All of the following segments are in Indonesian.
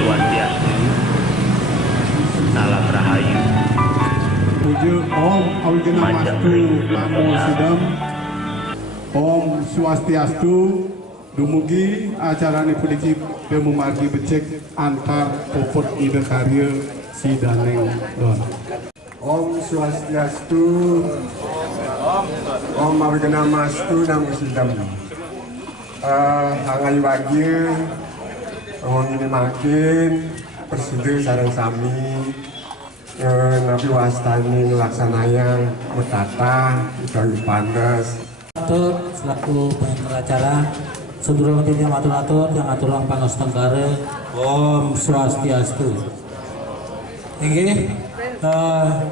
Swastiastu, Salam Rahayu, Puja Om Awiganastu Namo Sidam. Om Swastiastu. Dumugi acara ini puniki memargi becek antar popot ide karya si Daneng Don. Om Swastiastu. Om Awiganastu Namo Sidam. Hangai bagia Om ini makin Presiden sarang sami Nabi wastani ngelaksanaya metata Udawi panas selaku pengatur acara sebelum timnya matur-matur yang aturan panos tenggara Om Swastiastu. Oke,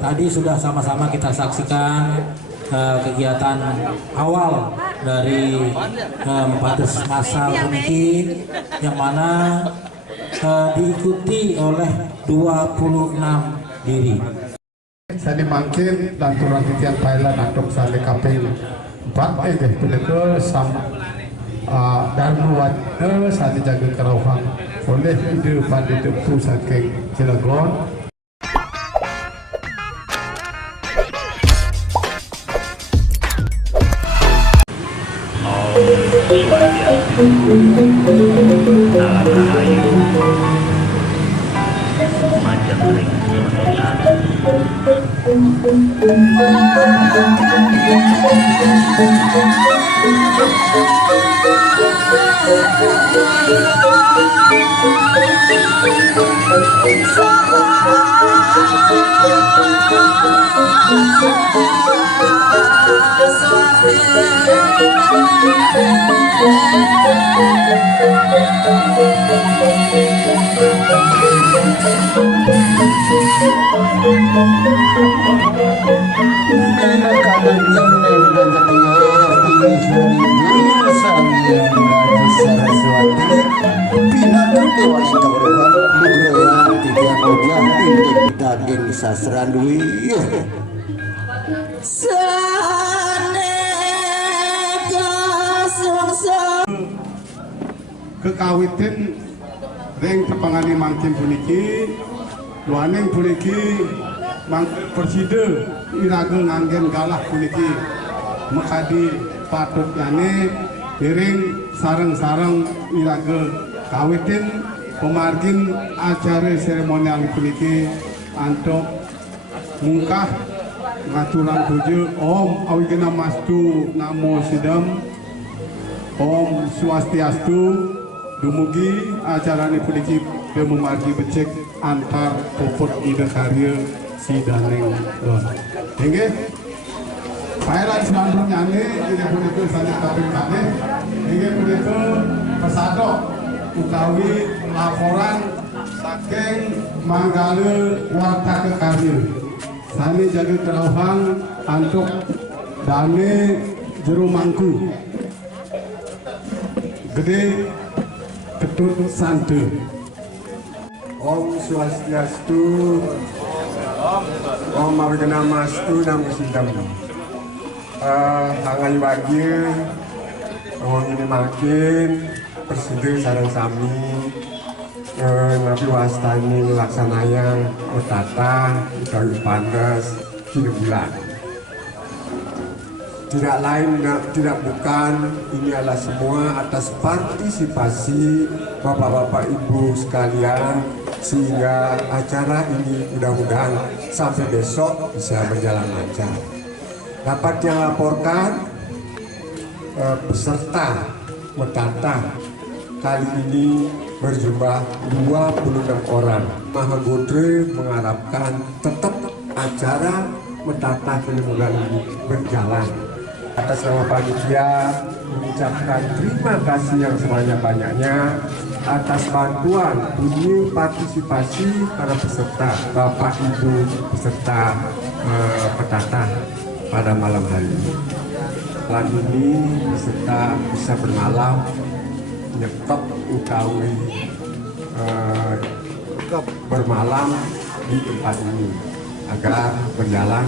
tadi sudah sama-sama kita saksikan kegiatan awal dari batas masal ini yang mana diikuti oleh 26 diri. Saya mangkin dan turun titian Thailand atau sale kaping 4 ke sam dan buat saya jaga kerawang oleh ide pada depu saking Cilegon. Swastiastu, Salam Rahayu, Majapahit Sasrandui kekawitan reng tepangani mangkin puniki luaning puniki persida iraga nganggen galah puniki mekadi patut yane piring sarang-sarang iraga kawitin pemargin acara seremonial puniki antuk mungkah ngaturan puja Om Awiganastu Namo Sidam. Om Swastiastu. Dumugi acara ini puniki memargi becek antar popot ide karya si Daneng Don. Hingga Thailand selanjutnya nyanyi ini puniki saja kaping kane hingga puniki pesadok utawi laporan saking Manggala Warta Kekarya. Sani jaga kerawang antuk dane jero mangku gede ketut sante. Om Swastiastu. Om Awiganastu Namo Sidam. Hangai bagia Om ini makin Presiden sarang sami Nabi wastani ngelaksanaya metata Udawi panas hingga bulan. Tidak lain, tidak bukan, ini adalah semua atas partisipasi Bapak-Bapak Ibu sekalian, sehingga acara ini mudah-mudahan sampai besok bisa berjalan lancar. Dapat yang laporkan peserta metata kali ini berjumlah 26 orang. Mahagodre mengharapkan tetap acara metata bulan ini berjalan. Atas nama panitia mengucapkan terima kasih yang sebanyak-banyaknya atas bantuan ini partisipasi para peserta, Bapak Ibu peserta petata pada malam hari ini. Malam ini peserta bisa bermalam nyetop utawi bermalam di tempat ini agar berjalan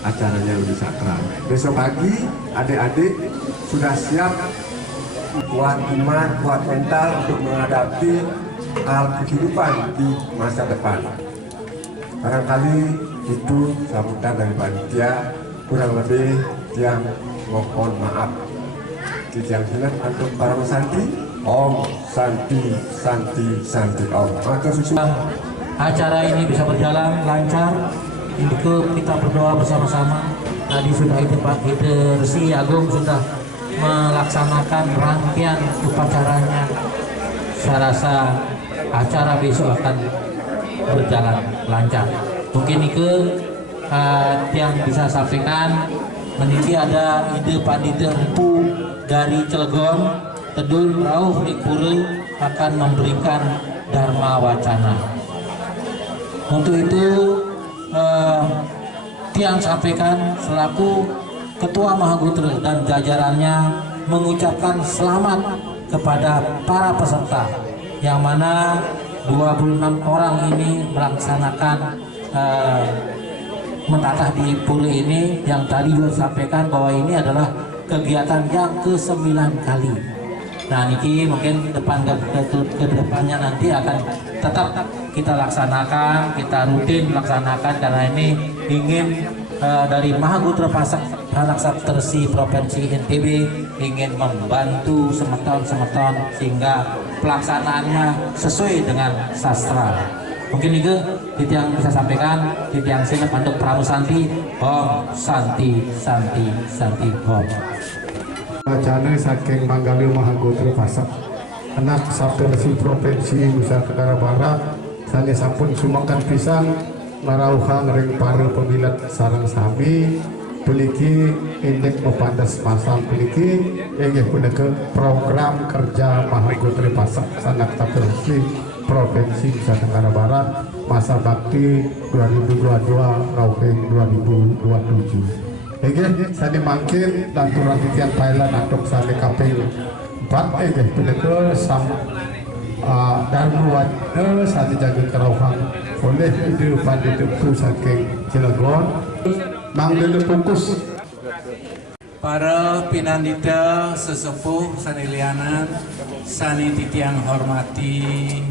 acaranya lebih sakral. Besok pagi adik-adik sudah siap kuat iman, kuat mental untuk menghadapi kehidupan di masa depan. Barangkali itu sambutan dari panitia, kurang lebih yang mohon maaf. Yang hilang untuk para santi, Om Santi Santi Santi Om. Acara ini bisa berjalan lancar. Untuk kita berdoa bersama-sama. Tadi sudah itu Pak Resi Agung sudah melaksanakan rangkaian upacaranya. Saya rasa acara besok akan berjalan lancar. Mungkin itu yang bisa sampaikan. Meniki ada ide Pandita Empu dari Cilegon, Tedul Rauh Nikpuru akan memberikan Dharma Wacana. Untuk itu Tiang sampaikan selaku Ketua Mahagutra dan jajarannya mengucapkan selamat kepada para peserta yang mana 26 orang ini melaksanakan mentatah di pura ini, yang tadi juga sampaikan bahwa ini adalah kegiatan yang ke-9 kali. Nah ini mungkin ke depannya nanti akan tetap kita laksanakan, kita rutin melaksanakan karena ini ingin dari Mahagutra Pasak Tersi Provinsi NTB ingin membantu semeton sehingga pelaksanaannya sesuai dengan sastra. Mungkin itu yang bisa sampaikan. Yang siap untuk Pramu Santi. Om Santi Santi Santi Om. Wacana saking Manggalu Mahagutra Pasak anak Saptersi Provinsi Nusa Tenggara Barat saya sampun sumakan pisang marauhang ring para pemilat sarang sami peliki indek mepandas pasang peliki ingin punya ke program kerja Mahagutra Pasak sanak Saptersi Provinsi Nusa Tenggara Barat masa bakti 2022 Rauhing 2027. Saya dimangkin dan turun titian Thailand untuk sali kaping 4 pendekar sama Darmu Wajna sali jaga kerawang oleh ide Pandita Empu saking Cilegon Manggil Pungkus. Para pinandita sesepuh sanilianan sani titiang hormati,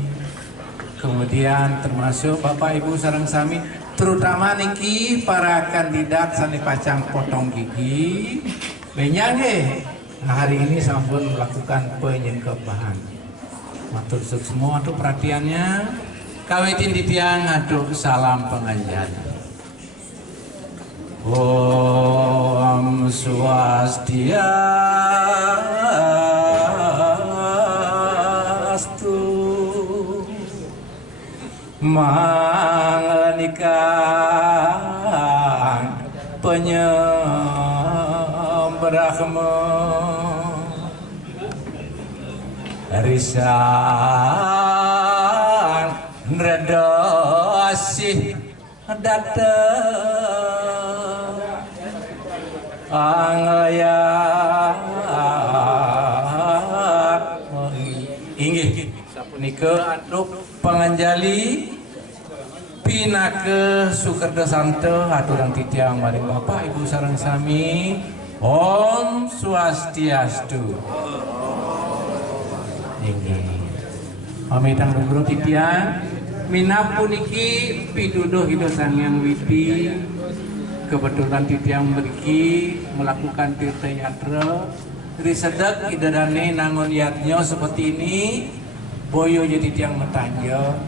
kemudian termasuk Bapak Ibu sareng sami, terutama niki para kandidat sani pacang potong gigi banyak hari ini sampun melakukan penyengkebahan. Matur suwun semua tuh perhatiannya, kawitin titiang aduh salam pengajian. Om Swastiastu manglanikan penyembrahmu risan redosih dateng anglayat inggih sapunika aduk panganjali pinake sukerda santo aturan titiang maring Bapak Ibu sareng sami. Om Swastiastu. Inggih pamitang guru titiang minap puniki piduduh hidup Sangyang Widi. Kebetulan titiang beriki melakukan tirta yatra risedek idadane nangon yatnyo seperti ini boyo jadi titiang metanja.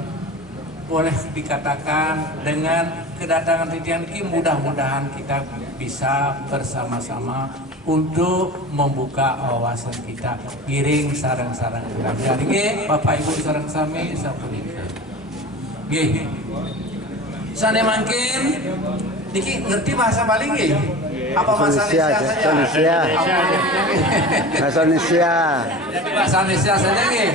Boleh dikatakan dengan kedatangan titiang ini mudah-mudahan kita bisa bersama-sama untuk membuka wawasan kita giring sarang-sarang belajar. Nggih Bapak Ibu sareng sami sapunika. Nggih. Sane mangkin niki ngerti bahasa Bali nggih? Apa bahasa Indonesia saja? Bahasa Indonesia. Jadi bahasa Indonesia saja nggih.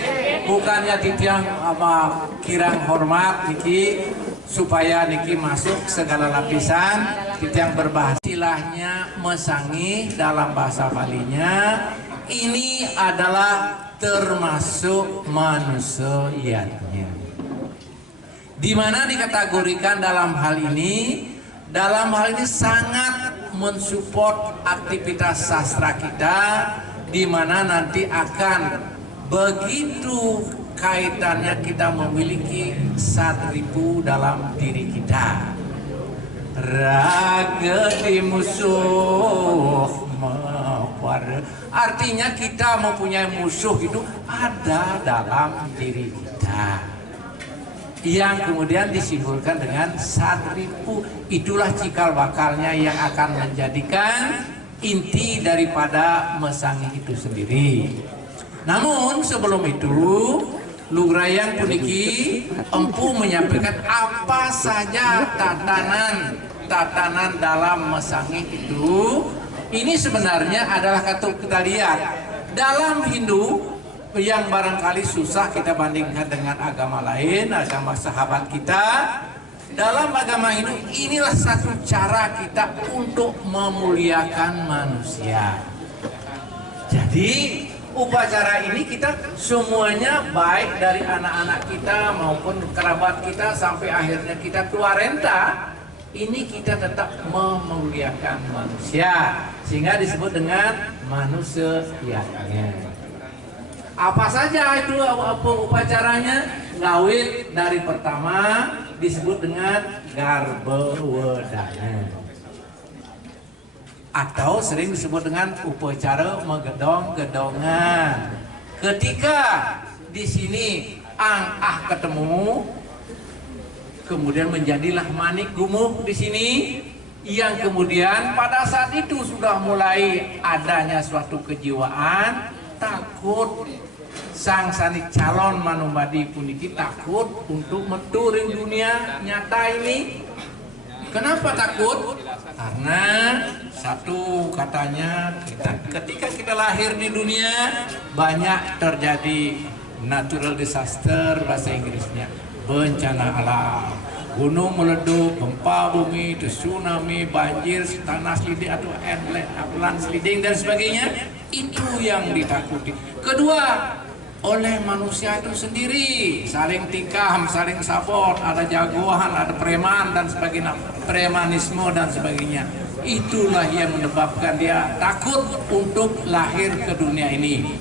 Bukannya titiang apa kirang hormat niki supaya niki masuk segala lapisan titiang berbahasa. Istilahnya mesangi dalam bahasa Balinya ini adalah termasuk manusianya. Di mana dikategorikan dalam hal ini sangat mensupport aktivitas sastra kita, di mana nanti akan begitu kaitannya kita memiliki 1000 dalam diri kita. Raga di musuh mewar, artinya kita mempunyai musuh itu ada dalam diri kita, yang kemudian disimbolkan dengan 1000. Itulah cikal bakalnya yang akan menjadikan inti daripada mesangi itu sendiri. Namun sebelum itu Lurayang puniki empu menyampaikan apa saja tatanan dalam mesangi itu. Ini sebenarnya adalah kita lihat dalam Hindu yang barangkali susah kita bandingkan dengan agama lain, agama sahabat kita. Dalam agama Hindu inilah satu cara kita untuk memuliakan manusia. Jadi upacara ini kita semuanya, baik dari anak-anak kita maupun kerabat kita sampai akhirnya kita keluar renta, ini kita tetap memuliakan manusia, sehingga disebut dengan manusia. Apa saja itu upacaranya? Ngawit dari pertama disebut dengan garbewedana, atau sering disebut dengan upacara menggedong-gedongan. Ketika di sini ang ketemu, kemudian menjadilah manik gumuh di sini, yang kemudian pada saat itu sudah mulai adanya suatu kejiwaan takut. Sang sani calon manumadi puniki takut untuk meturing dunia nyata ini. Kenapa takut? Karena satu, katanya ketika kita lahir di dunia banyak terjadi natural disaster, bahasa Inggrisnya bencana alam, gunung meleduk, gempa bumi, tsunami, banjir, tanah sliding atau landsliding dan sebagainya. Itu yang ditakuti. Kedua, oleh manusia itu sendiri, saling tikam, saling sabot, ada jagoan, ada preman dan sebagainya, premanisme dan sebagainya. Itulah yang menyebabkan dia takut untuk lahir ke dunia ini.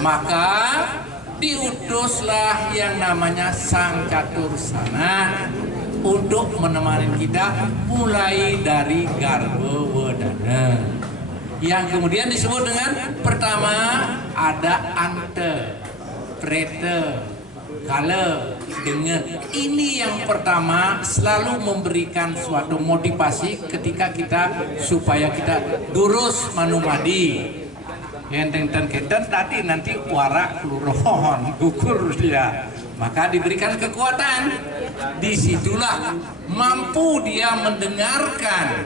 Maka diutuslah yang namanya Sang Catursana untuk menemani kita mulai dari garbewedana, yang kemudian disebut dengan pertama ada ante, prete, kala, dengan. Ini yang pertama selalu memberikan suatu motivasi ketika kita supaya kita durus manumadi. Enten kenten tadi nanti warak kelurohon gugur dia, maka diberikan kekuatan. Disitulah mampu dia mendengarkan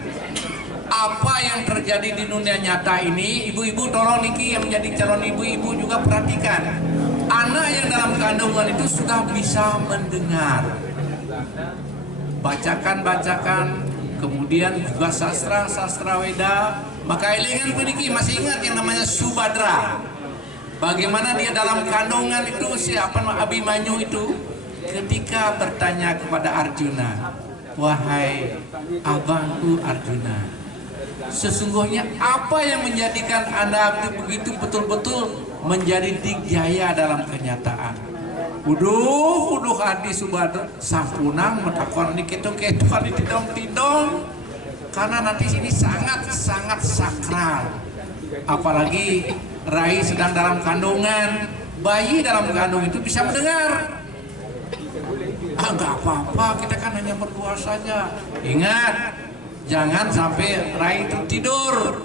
apa yang terjadi di dunia nyata ini. Ibu-ibu tolong niki yang menjadi calon ibu-ibu juga perhatikan. Anak yang dalam kandungan itu sudah bisa mendengar, bacakan, kemudian juga sastra Weda. Maka elingan puniki masih ingat yang namanya Subadra. Bagaimana dia dalam kandungan itu, siapa Abimanyu itu ketika bertanya kepada Arjuna, wahai abangku Arjuna, sesungguhnya apa yang menjadikan Anda begitu betul-betul menjadi digjaya dalam kenyataan? Uduh hadi Subadra sampunang metakon diketo-keto di tidong-tidong, karena nanti sini sangat sakral. Apalagi Rai sedang dalam kandungan, bayi dalam kandung itu bisa mendengar. Enggak apa-apa, kita kan hanya berdua saja. Ingat, jangan sampai Rai tertidur.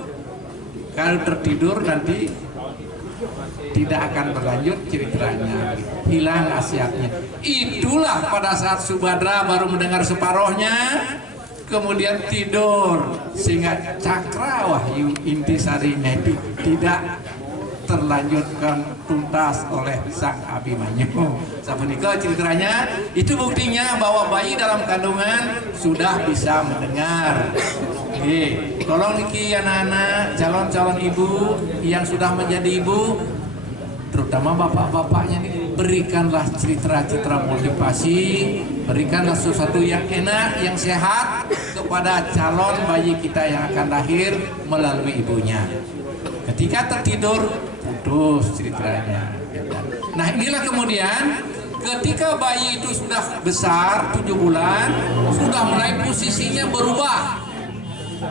Kalau tertidur nanti tidak akan berlanjut ceritanya, hilang khasiatnya. Itulah pada saat Subadra baru mendengar separohnya, kemudian tidur, sehingga cakra wahyu intisarinya itu tidak terlanjutkan tuntas oleh Sang Abimanyu. Sapunika ceritanya, itu buktinya bahwa bayi dalam kandungan sudah bisa mendengar. Oke, tolong niki anak-anak calon ibu yang sudah menjadi ibu, terutama bapak-bapaknya nih, berikanlah citra-citra motivasi, berikanlah sesuatu yang enak, yang sehat kepada calon bayi kita yang akan lahir melalui ibunya. Ketika tertidur, putus ceritanya. Nah inilah kemudian ketika bayi itu sudah besar 7 bulan, sudah mulai posisinya berubah.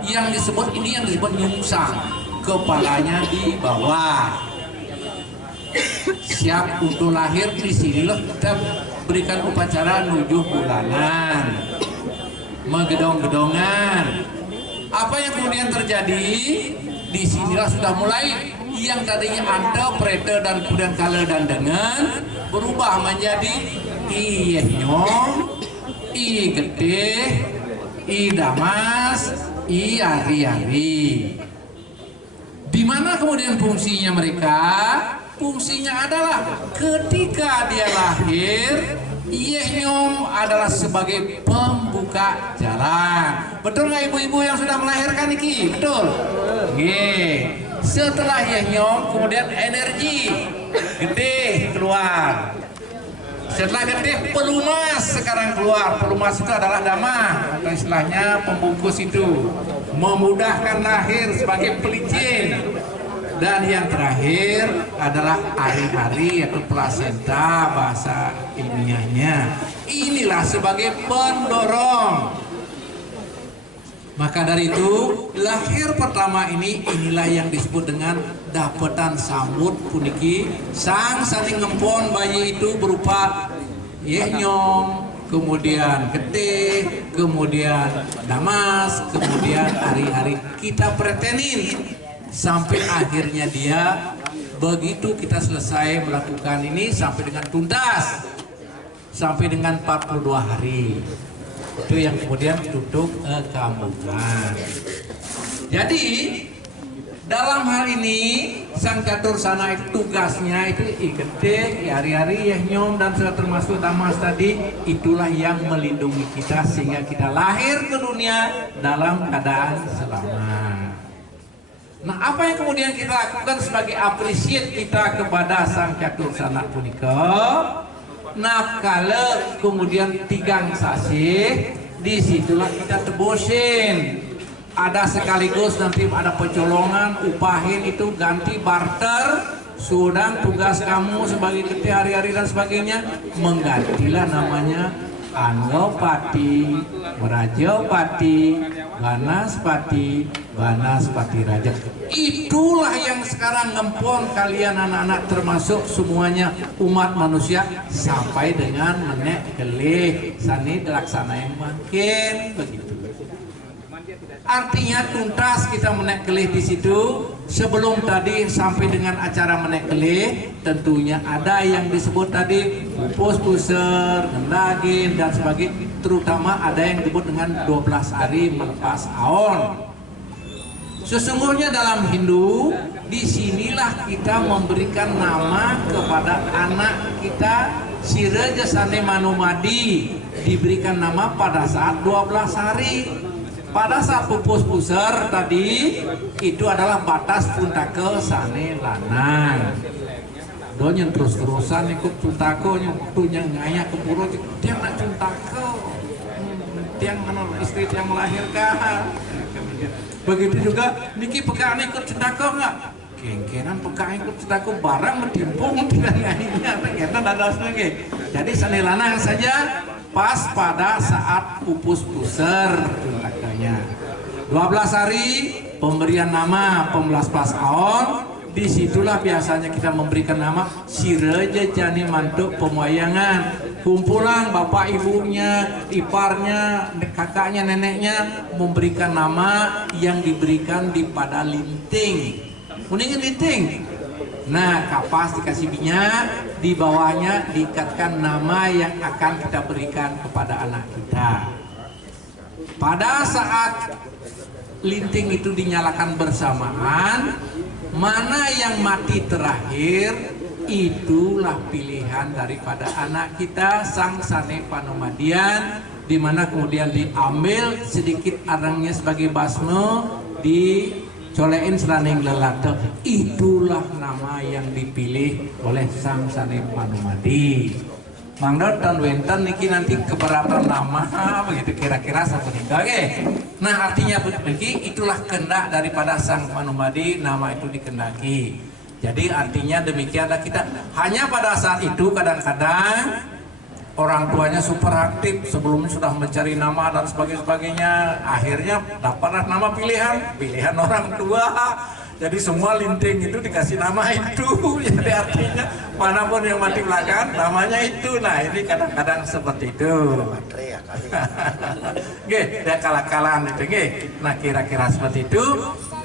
Yang disebut nyungsang, kepalanya di bawah. Siap untuk lahir, di sinilah kita berikan upacara 7 bulanan, menggedong-gedongan. Apa yang kemudian terjadi? Di sinilah sudah mulai yang tadinya ante, prete, dan kemudian kale dan dengan berubah menjadi i nyong, i gede, i damas, i ari-ari. Di mana kemudian fungsinya mereka? Fungsinya adalah ketika dia lahir, Nyom adalah sebagai pembuka jalan. Betul nggak ibu-ibu yang sudah melahirkan iki? Betul? Ye. Setelah Nyom kemudian energi gede keluar. Setelah gede pelumas sekarang keluar. Pelumas itu adalah damah atau istilahnya pembungkus itu, memudahkan lahir sebagai pelicin. Dan yang terakhir adalah ari-ari atau plasenta bahasa ilmiahnya. Inilah sebagai pendorong. Maka dari itu lahir pertama inilah yang disebut dengan dapetan sambut puniki sang saling ngempon bayi itu berupa Nyom, kemudian gede, kemudian damas, kemudian ari-ari. Kita pretenin sampai akhirnya dia, begitu kita selesai melakukan ini sampai dengan tuntas, sampai dengan 42 hari. Itu yang kemudian tutup kandungan. Jadi dalam hal ini sang catur sana itu tugasnya itu gede, hari-hari Nyom dan termasuk damas tadi, itulah yang melindungi kita sehingga kita lahir ke dunia dalam keadaan selamat. Nah, apa yang kemudian kita lakukan sebagai appreciate kita kepada sang catur sana punika? Nakala kemudian tigang sasih, disitulah kita tebusin. Ada sekaligus nanti ada pecolongan, upahin itu ganti barter. Sudah tugas kamu sebagai ketua hari-hari dan sebagainya, menggantilah namanya Anggopati, Rajapati, Banaspati Raja. Itulah yang sekarang ngempon kalian anak-anak termasuk semuanya umat manusia sampai dengan menek kelih sani dilaksana yang makin begitu. Artinya tuntas kita menek kelih di situ. Sebelum tadi sampai dengan acara menek kelih, tentunya ada yang disebut tadi pupus puser, ngendagin dan sebagainya. Terutama ada yang disebut dengan 12 hari melepas aon. Sesungguhnya dalam Hindu, disinilah kita memberikan nama kepada anak kita. Siraja Sane Manumadi diberikan nama pada saat 12 hari. Pada saat pupus puser tadi itu adalah batas puntake sane lanang. Donyen terus-terusan ikut puntake waktunya ngaya ke pura tiang nak puntake. Tiang istri yang melahirkan. Begitu juga niki pekaan ikut puntake enggak? Kengkenan pekaan ikut puntake barang metimpung tidak ngainya ternyata dadas lagi. Jadi sane lanang saja pas pada saat pupus puser tuntakanya 12 hari pemberian nama pembelas-belas aon. Disitulah biasanya kita memberikan nama Siraja Jani Mantuk Pemwayangan. Kumpulan bapak ibunya, iparnya, kakaknya, neneknya memberikan nama yang diberikan di pada linting. Kuningin linting. Nah, kapas dikasih minyak, di bawahnya diikatkan nama yang akan kita berikan kepada anak kita. Pada saat linting itu dinyalakan bersamaan, mana yang mati terakhir, itulah pilihan daripada anak kita, sang Sane Panomadian, di mana kemudian diambil sedikit arangnya sebagai basma, colein selaning lelate. Itulah nama yang dipilih oleh sang Sane Manumadi. Mangdot dan wenten niki nanti keberatan nama begitu kira-kira seperti itu. Oke. Nah artinya begini, itulah kehendak daripada sang Manumadi, nama itu dikendaki. Jadi artinya demikianlah kita. Hanya pada saat itu kadang-kadang orang tuanya super aktif, sebelumnya sudah mencari nama dan sebagainya. Akhirnya dapatlah nama pilihan orang tua. Jadi semua linting itu dikasih nama itu. Jadi artinya manapun yang mati belakang namanya itu. Nah ini kadang-kadang seperti itu. Oke, dia kalah-kalahan itu. Nah kira-kira seperti itu.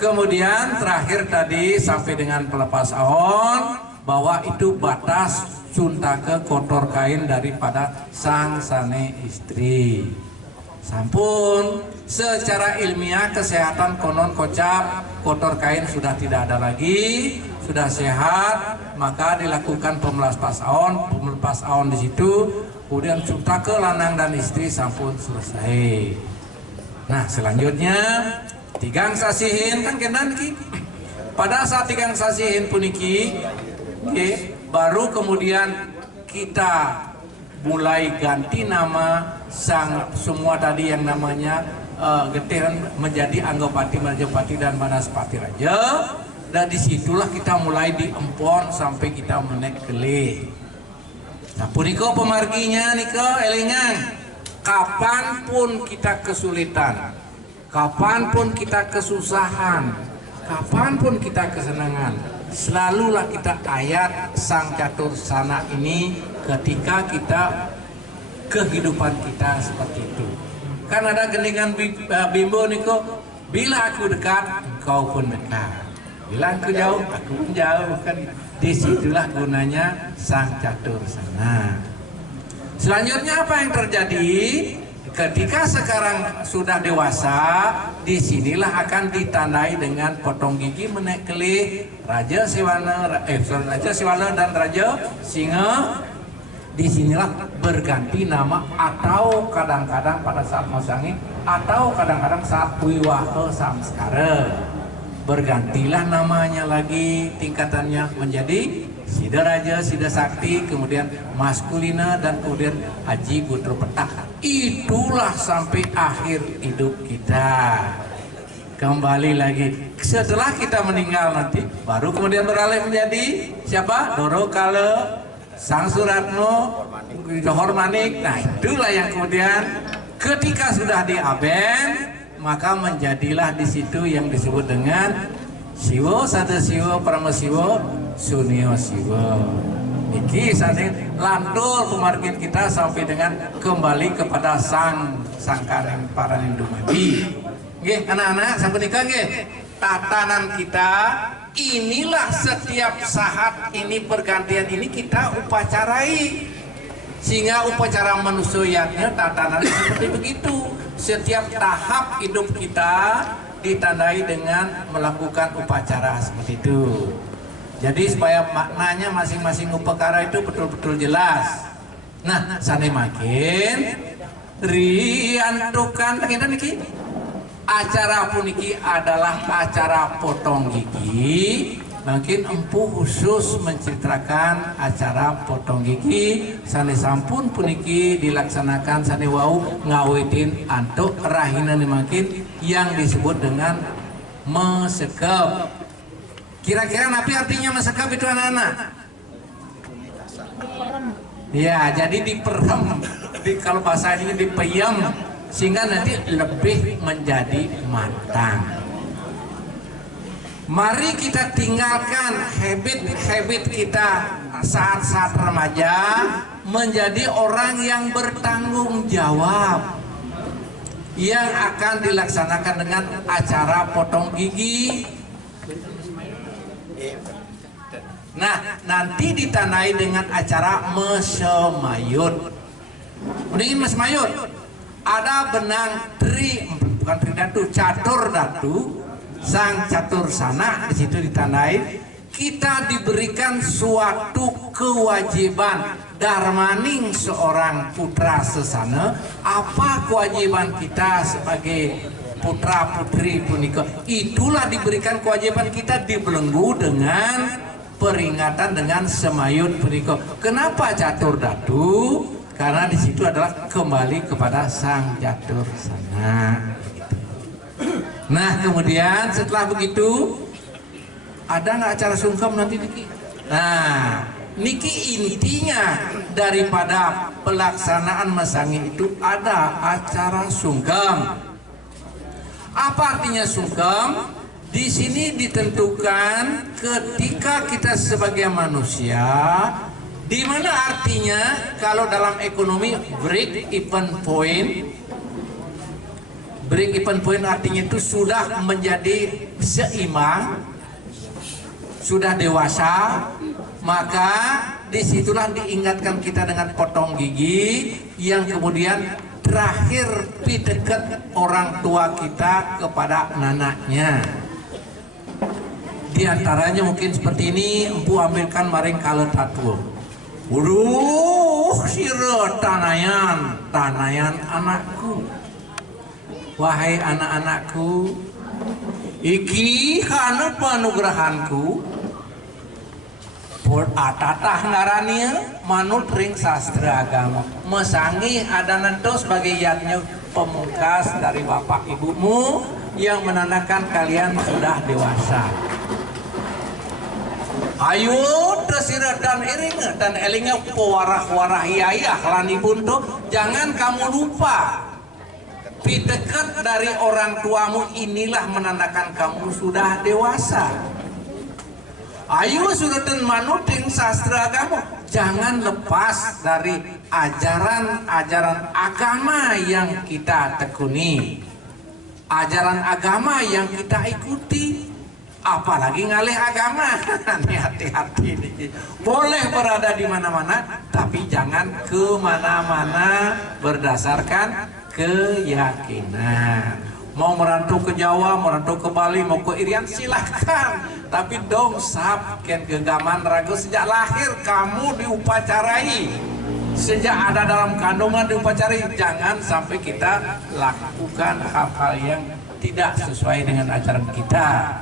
Kemudian terakhir tadi sampai dengan pelepas aon, bahwa itu batas suntake kotor kain daripada sang sane istri. Sampun, secara ilmiah kesehatan konon kocap kotor kain sudah tidak ada lagi, sudah sehat, maka dilakukan pemelepas aon di situ, kemudian suntake lanang dan istri sampun selesai. Nah selanjutnya tigang sasihin kan kendan ki. Pada saat tigang sasihin puniki, baru kemudian kita mulai ganti nama sang semua tadi yang namanya getiran menjadi Anggapati, Majapati dan Banaspati Raja. Dan disitulah kita mulai diempon sampai kita menek kelih. Nah puniko pemarginya niko elingan, kapanpun kita kesulitan, kapanpun kita kesusahan, kapanpun kita kesenangan, selalulah kita ayat sang catur sana ini ketika kita kehidupan kita seperti itu. Kan ada gendingan bimbo niko, bila aku dekat engkau pun dekat, bila aku jauh aku pun jauh. Kan disitulah gunanya sang catur sana. Selanjutnya apa yang terjadi? Ketika sekarang sudah dewasa, disinilah akan ditandai dengan potong gigi menek kelih Raja Siwana dan Raja Singa. Disinilah berganti nama, atau kadang-kadang pada saat masangi, atau kadang-kadang saat wiwahe samskara, bergantilah namanya lagi tingkatannya menjadi Sida Raja, Sida Sakti, kemudian maskulina, dan kemudian Haji Gutro Petak. Itulah sampai akhir hidup kita. Kembali lagi setelah kita meninggal nanti, baru kemudian beralih menjadi siapa? Doro Kale, Sang Suratno, Johor Manik. Nah itulah yang kemudian ketika sudah diaben, maka menjadilah di situ yang disebut dengan Siwo Sada Siwo Paramasiwo Sunio Siwo. Niki sane lantul pemargin kita sampai dengan kembali kepada sang sangkaran paraning dumadi. Nggih anak-anak sampai nikah nggih. Tatanan kita inilah setiap saat ini pergantian ini kita upacarai, sehingga upacara manusianya tatanannya seperti begitu. Setiap tahap hidup kita ditandai dengan melakukan upacara seperti itu. Jadi supaya maknanya masing-masing upakara itu betul-betul jelas. Nah, sane makin riantukan kita niki. Acara puniki adalah acara potong gigi. Makin empu khusus menceritakan acara potong gigi. Sane sampun puniki dilaksanakan sane wau ngawitin antuk rahina makin yang disebut dengan mesekep. Kira-kira napi artinya mesekep itu anak-anak? Ya, jadi diperem. Kalau bahasa ini dipeyem, sehingga nanti lebih menjadi matang. Mari kita tinggalkan habit kita saat-saat remaja menjadi orang yang bertanggung jawab, yang akan dilaksanakan dengan acara potong gigi. Nah, nanti ditandai dengan acara mesemayut. Mendingin mesemayut. Ada benang bukan tridatu, catur datu, sang catur sana. Di situ ditandai kita diberikan suatu kewajiban darmaning seorang putra sesana. Apa kewajiban kita sebagai putra putri punika? Itulah diberikan kewajiban kita dibelenggu dengan peringatan dengan semayut punika. Kenapa catur datu? Karena di situ adalah kembali kepada sang catur sana. Nah kemudian setelah begitu Ada nggak acara sungkem nanti Niki? Nah, niki intinya daripada pelaksanaan Masangi itu ada acara sungkem. Apa artinya sungkem? Di sini ditentukan ketika kita sebagai manusia, di mana artinya kalau dalam ekonomi break even point. Break even point artinya itu sudah menjadi seimbang, sudah dewasa, maka disitulah diingatkan kita dengan potong gigi yang kemudian terakhir pideket orang tua kita kepada nanaknya. Di antaranya mungkin seperti ini, empu ambilkan maring kalau tatu. Waduh, sira tanayan anakku. Wahai anak-anakku, iki hana panugrahanku. Atatah ngarania manut ring sastra agama. Masangi ada nento sebagai yatnya pemungkas dari bapak ibumu yang menandakan kalian sudah dewasa. Ayo tersirah dan iring dan elingnya pewarah-warah iyayah lani buntu. Jangan kamu lupa, pidekat dari orang tuamu inilah menandakan kamu sudah dewasa. Ayo suratan manuting sastra agama, jangan lepas dari ajaran-ajaran agama yang kita tekuni, ajaran agama yang kita ikuti, apalagi ngalih agama. Hati-hati nih. Boleh berada di mana-mana, tapi jangan kemana-mana berdasarkan keyakinan. Mau merantau ke Jawa, merantau ke Bali, mau ke Irian silahkan, tapi dong sabken gegaman ragu sejak lahir kamu diupacarai, sejak ada dalam kandungan diupacarai. Jangan sampai kita lakukan hal-hal yang tidak sesuai dengan ajaran kita.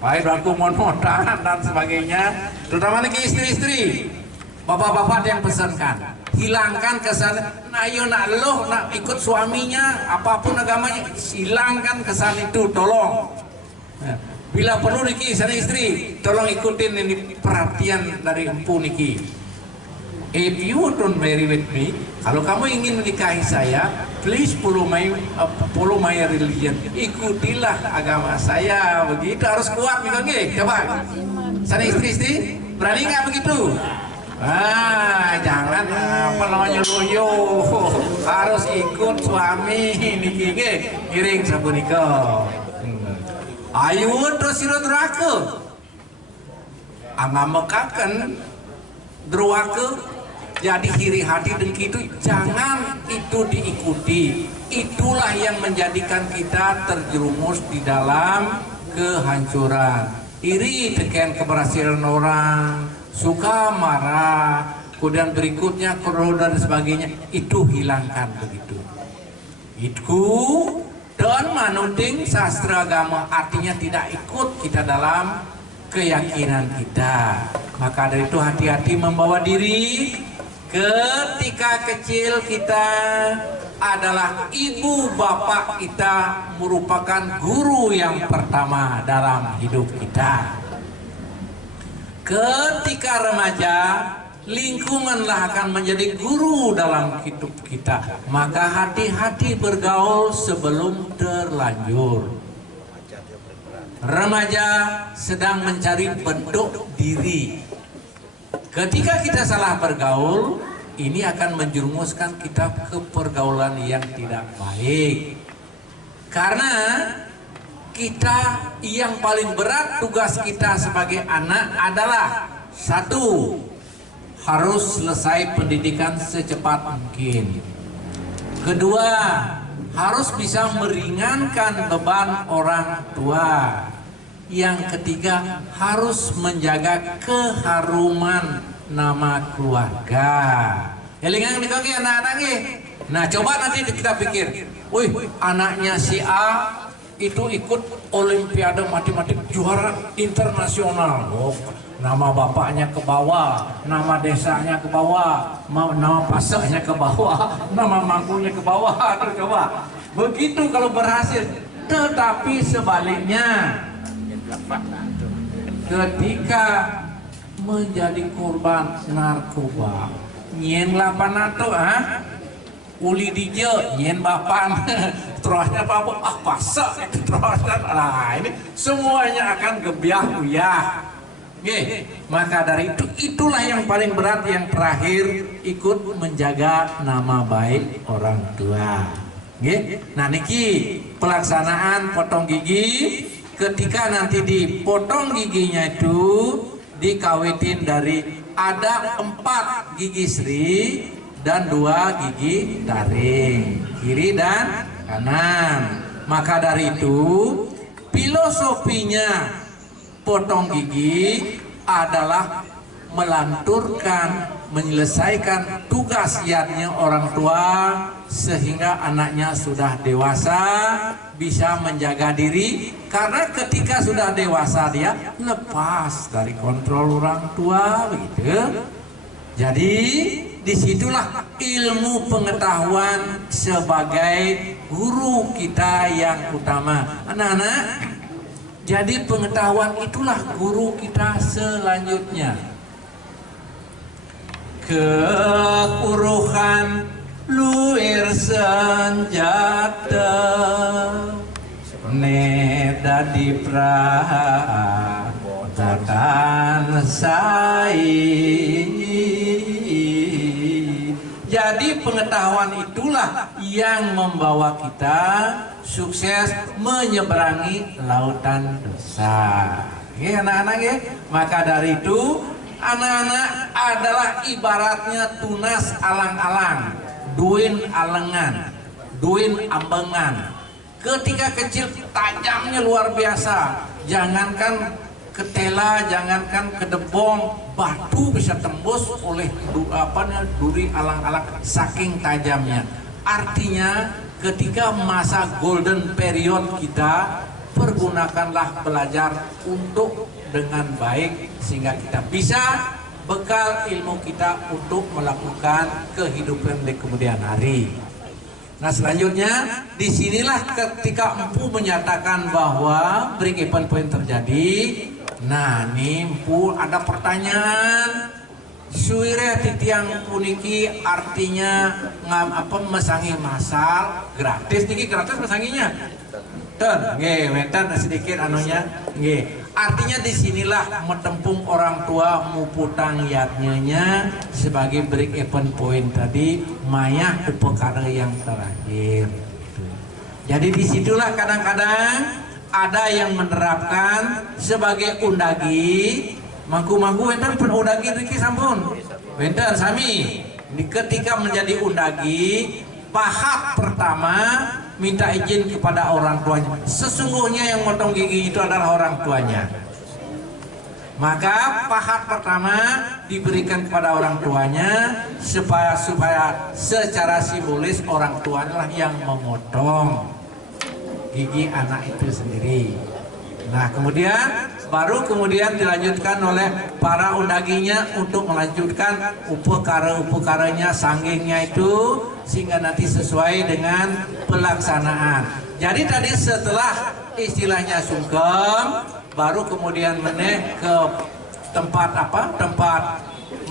Baik, aku mohon-mohonan dan sebagainya, terutama lagi istri-istri, bapak-bapak yang pesankan, hilangkan kesan, nah yo nak loh nak ikut suaminya apapun agamanya, hilangkan kesan itu, tolong. Bila perlu niki sana istri, tolong ikutin ini perhatian dari empu niki. If you don't marry with me, kalau kamu ingin menikahi saya, please follow my religion. Ikutilah agama saya. Begitu harus kuat gitu nggih. Coba. Sana istri-istri, berani nggak begitu? Jangan apa namanya loyo, harus ikut suami niki nggih, giring sapunika. Ayo terus sira duraka. Angamekaken duraka. Jadi iri hati dengki itu jangan itu diikuti. Itulah yang menjadikan kita terjerumus di dalam kehancuran. Iri tekan keberhasilan orang, suka marah, kemudian berikutnya keroh dan sebagainya, itu hilangkan begitu. Itu dan manuting sastra agama artinya tidak ikut kita dalam keyakinan kita. Maka dari itu hati-hati membawa diri. Ketika kecil kita adalah ibu bapak kita merupakan guru yang pertama dalam hidup kita. Ketika remaja, lingkunganlah akan menjadi guru dalam hidup kita. Maka hati-hati bergaul sebelum terlanjur. Remaja sedang mencari bentuk diri. Ketika kita salah bergaul, ini akan menjerumuskan kita ke pergaulan yang tidak baik. Karena kita yang paling berat tugas kita sebagai anak adalah satu, harus selesai pendidikan secepat mungkin. Kedua, harus bisa meringankan beban orang tua. Yang ketiga, harus menjaga keharuman nama keluarga. Elingan dikaki anak-anak nih. Nah, coba nanti kita pikir, wih, anaknya si A itu ikut Olimpiade matematik juara internasional. Oh, nama bapaknya ke bawah, nama desanya ke bawah, nama pasaknya ke bawah, nama mangkunya ke bawah. Coba, begitu kalau berhasil. Tetapi sebaliknya, ketika menjadi korban narkoba nyen 800 uli DJ nyen bapan terusnya apa pasak itu terusnya. Nah ini semuanya akan gebiah uyah. Maka dari itu itulah yang paling berat, yang terakhir ikut menjaga nama baik orang tua. Nah niki pelaksanaan potong gigi, ketika nanti dipotong giginya itu dikawitin dari ada 4 gigi seri dan 2 gigi taring, kiri dan kanan. Maka dari itu filosofinya potong gigi adalah melanturkan, menyelesaikan tugas yatnya orang tua sehingga anaknya sudah dewasa bisa menjaga diri, karena ketika sudah dewasa dia lepas dari kontrol orang tua begitu. Jadi disitulah ilmu pengetahuan sebagai guru kita yang utama. Anak-anak, jadi pengetahuan itulah guru kita selanjutnya. Keuruhan luir senjata neda di peradaban sai. Jadi pengetahuan itulah yang membawa kita sukses menyeberangi lautan dosa. Anak-anak ya. Maka dari itu anak-anak adalah ibaratnya tunas alang-alang, duin alengan, duin ambengan. Ketika kecil tajamnya luar biasa. Jangankan ketela, jangankan kedebong, batu bisa tembus oleh duri alang-alang saking tajamnya. Artinya ketika masa golden period kita, pergunakanlah belajar untuk dengan baik sehingga kita bisa bekal ilmu kita untuk melakukan kehidupan di kemudian hari. Nah selanjutnya disinilah ketika empu menyatakan bahwa break even point terjadi. Nah nih empu ada pertanyaan. Suire titiang puniki artinya mesangi masal gratis niki, gratis mesanginya. Ten, wenten sedikit anunya, artinya disinilah metempung orang tua muputang yatnya sebagai break even point tadi maya upekara yang terakhir. Jadi disitulah kadang-kadang ada yang menerapkan sebagai undagi, mangku-mangku wenten pun undagi niki sampun, wenten sami. Ketika menjadi undagi, pahat pertama minta izin kepada orang tuanya. Sesungguhnya yang motong gigi itu adalah orang tuanya. Maka pahat pertama diberikan kepada orang tuanya supaya secara simbolis orang tuanya lah yang memotong gigi anak itu sendiri. Nah kemudian baru dilanjutkan oleh para undaginya untuk melanjutkan upekara-upekaranya, sanggingnya itu sehingga nanti sesuai dengan pelaksanaan. Jadi tadi setelah istilahnya sungkem, baru kemudian meneh ke tempat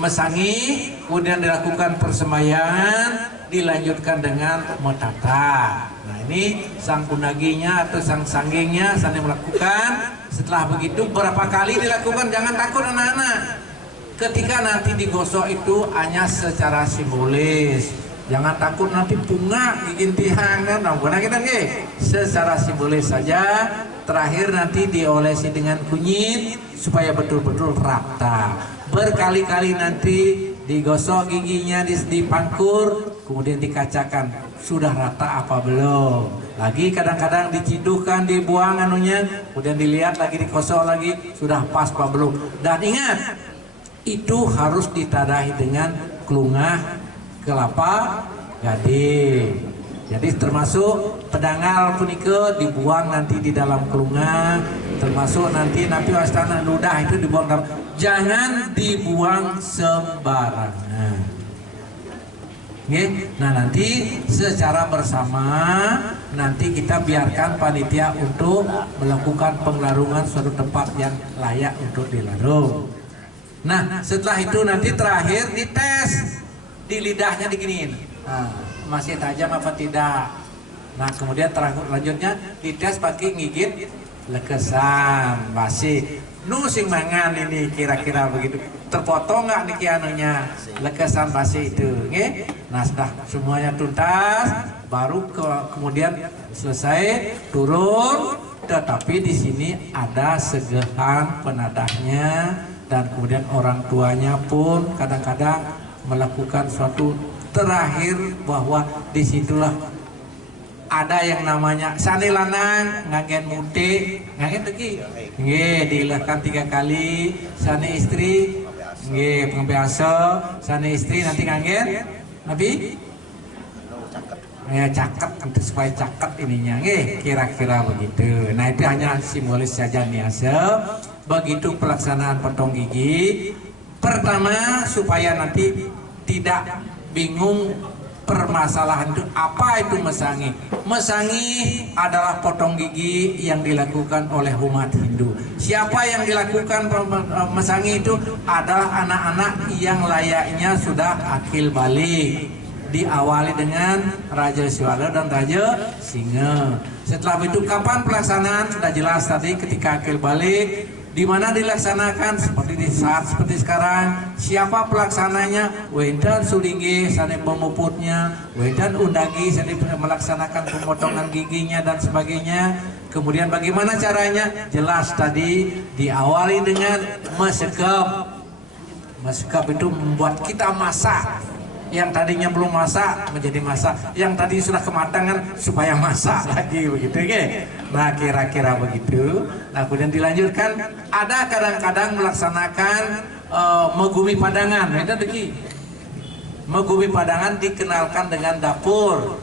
mesangi, kemudian dilakukan persembahyaan, dilanjutkan dengan metata. Nah ini sang undaginya atau sang sanggingnya saling melakukan. Setelah begitu berapa kali dilakukan, jangan takut anak-anak. Ketika nanti digosok itu hanya secara simbolis. Jangan takut nanti bunga gigin tiang kan, secara simbolis saja. Terakhir nanti diolesi dengan kunyit supaya betul-betul rata. Berkali-kali nanti digosok giginya, dipangkur, kemudian dikacakan sudah rata apa belum. Lagi kadang-kadang dicidukan, dibuang anunya, kemudian dilihat lagi, dikosok lagi, sudah pas apa belum. Dan ingat, itu harus ditadahi dengan kelungah kelapa gading. Jadi termasuk pedangal punika dibuang nanti di dalam kelungah, termasuk nanti wastana ludah itu dibuang dalam, jangan dibuang sembarangan. Nggih. Nah, nanti secara bersama nanti kita biarkan panitia untuk melakukan penglarungan suatu tempat yang layak untuk dilarung. Nah, setelah itu nanti terakhir dites di lidahnya diginiin. Nah, masih tajam apa tidak? Nah, kemudian terakhir lanjutnya dites pakai gigit lekesan basi. Nu sing mangan ini kira-kira begitu. Terpotong nggak niki anunya lekesan basi itu, nggih? Nah, sudah semuanya tuntas, baru kemudian selesai turun. Tetapi di sini ada segehan penadahnya dan kemudian orang tuanya pun kadang-kadang melakukan suatu terakhir bahwa disitulah ada yang namanya sane lanang ngagen muti ngagen teki nggih diilahkan 3 kali, sane istri nggih pembiasa, sane istri nanti ngagen nabi ya caket untuk supaya caket ininya nggih kira-kira begitu. Nah, itu hanya simbolis saja niasa. Begitu pelaksanaan potong gigi pertama supaya nanti tidak bingung permasalahan itu apa itu mesangi. Mesangi adalah potong gigi yang dilakukan oleh umat Hindu. Siapa yang dilakukan mesangi itu adalah anak-anak yang layaknya sudah akil balik. Diawali dengan Raja Siwala dan Raja Singa. Setelah itu kapan pelaksanaan sudah jelas tadi ketika akil balik. Di mana dilaksanakan seperti di saat seperti sekarang. Siapa pelaksananya? Wendan Sulinggi sane pemuputnya, Wendan Undagi sane melaksanakan pemotongan giginya dan sebagainya. Kemudian bagaimana caranya? Jelas tadi diawali dengan mesekap. Mesekap itu membuat kita masak. Yang tadinya belum masak menjadi masak, yang tadi sudah kematangan supaya masak lagi begitu ya. Nah, kira-kira begitu. Nah, kemudian dilanjutkan ada kadang-kadang melaksanakan megumi padangan. Itu begini. Megumi padangan dikenalkan dengan dapur.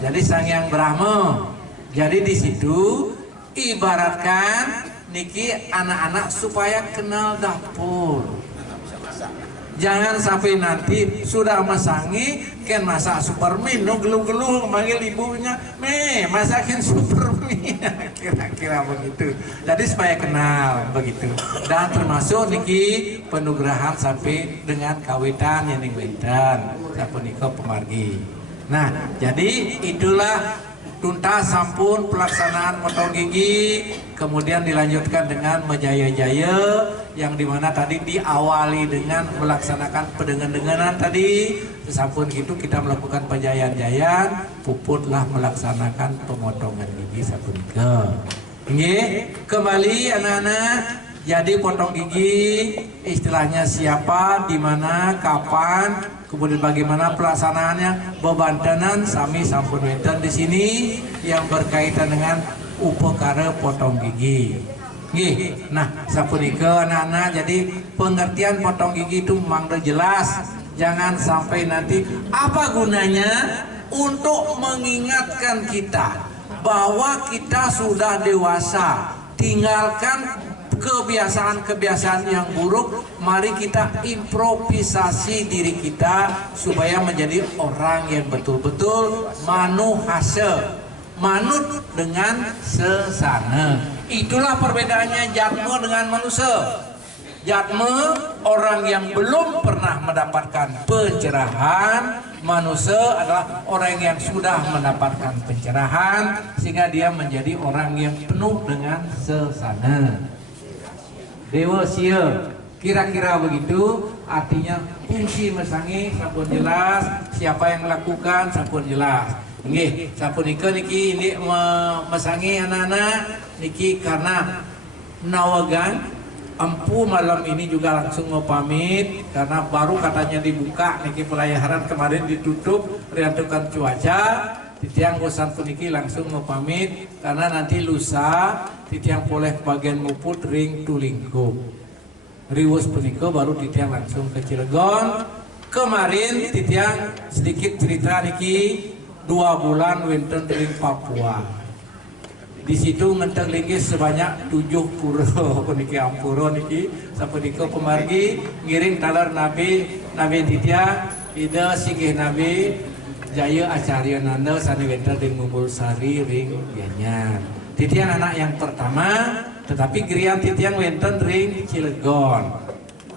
Jadi Sang Hyang Brahma. Jadi di situ ibaratkan niki anak-anak supaya kenal dapur. Jangan sampai nanti sudah masangi kan masak supermin, no geluh-geluh manggil ibunya, masakin supermin, kira-kira begitu. Jadi supaya kenal begitu. Dan termasuk niki penugrahan sampai dengan kawitan yang winten, sapunika pemargi. Nah, jadi itulah tuntas sampun pelaksanaan potong gigi, kemudian dilanjutkan dengan menjaya-jaya yang dimana tadi diawali dengan melaksanakan pendengan-denganan tadi. Sampun gitu kita melakukan penjayan-jayan, puputlah melaksanakan pemotongan gigi sampun ke. Nggih, kembali anak-anak. Jadi potong gigi istilahnya siapa, di mana, kapan, kemudian bagaimana pelaksanaannya, bebantenan sami sampun wenten di sini yang berkaitan dengan upekara potong gigi. Nggih. Nah, sapunika anak-anak, jadi pengertian potong gigi itu memang jelas. Jangan sampai nanti apa gunanya untuk mengingatkan kita bahwa kita sudah dewasa, tinggalkan kebiasaan-kebiasaan yang buruk. Mari kita improvisasi diri kita supaya menjadi orang yang betul-betul manuhasa, manut dengan sesana. Itulah perbedaannya jatme dengan manusia. Jatme orang yang belum pernah mendapatkan pencerahan, manusia adalah orang yang sudah mendapatkan pencerahan sehingga dia menjadi orang yang penuh dengan sesana. Dewa sia, kira-kira begitu. Artinya fungsi mesangi sampun jelas, siapa yang melakukan sampun jelas. Nggih, sapunika niki ini mesangi anak-anak niki karena nawagan empu malam ini juga langsung mau pamit karena baru katanya dibuka niki pelayaran, kemarin ditutup riantukan cuaca. Titiang bosan puniki langsung mau pamit karena nanti lusa titiang boleh bagian muput ring tulingkung. Riwus puniko baru titiang langsung ke Cilegon. Kemarin titiang sedikit cerita niki 2 bulan wenten ring Papua. Di situ ngenteng linggis sebanyak 7 puro puniki ampuro niki sapuniko pemargi ngiring talar nabi titiang Ida sigih nabi Jaya Acarya Nanda sani wenter ding Mumbul Sari ring Gianyar. Titian anak yang pertama, tetapi gerian titian wenten ring Cilegon.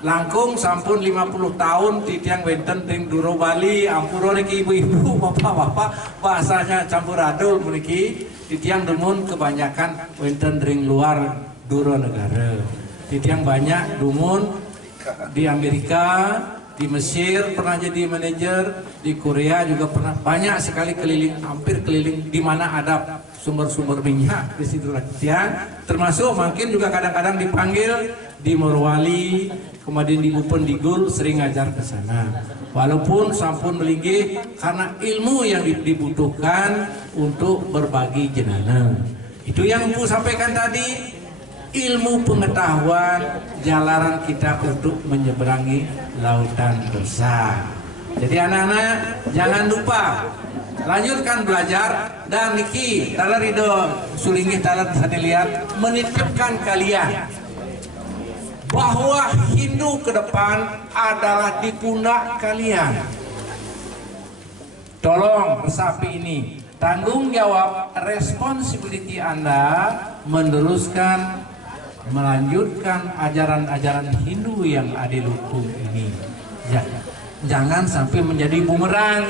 Langkung sampun 50 tahun titian wenten ring Duro Bali. Ampura niki ibu-ibu, bapak-bapak, bahasanya campur adul mriki. Titian dumun kebanyakan wenten ring luar Duro negara. Titian banyak dumun di Amerika, di Mesir pernah jadi manajer, di Korea juga pernah, banyak sekali keliling, hampir keliling di mana ada sumber-sumber minyak di situ latihan. Termasuk mungkin juga kadang-kadang dipanggil di Morowali, kemudian di Bupendigul sering ngajar ke sana. Walaupun sampun melinggih karena ilmu yang dibutuhkan untuk berbagi jenengan. Itu yang Empu sampaikan tadi. Ilmu pengetahuan jalanan kita untuk menyeberangi lautan besar. Jadi anak-anak jangan lupa lanjutkan belajar dan niki talar ridho sulinggih talar bisa dilihat menitipkan kalian bahwa Hindu ke depan adalah di pundak kalian. Tolong resapi ini, tanggung jawab responsibility Anda meneruskan melanjutkan ajaran-ajaran Hindu yang adiluhung ini. Jangan sampai menjadi bumerang,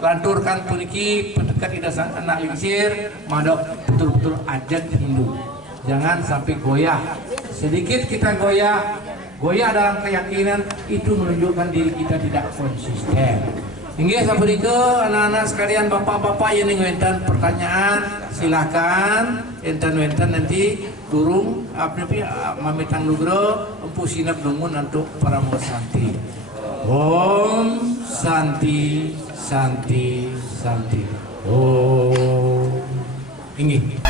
lanturkan puniki pendekat idasan anak lingsir, madok betul-betul ajak Hindu. Jangan sampai goyah. Sedikit kita goyah dalam keyakinan itu menunjukkan diri kita tidak konsisten. Hingga sampai ke anak-anak sekalian, bapak-bapak yang ingin pertanyaan, silakan enten nanti turung mamitang lugro empu sinap nungun untuk para santi. Om Santi Santi Santi. Om. Ini.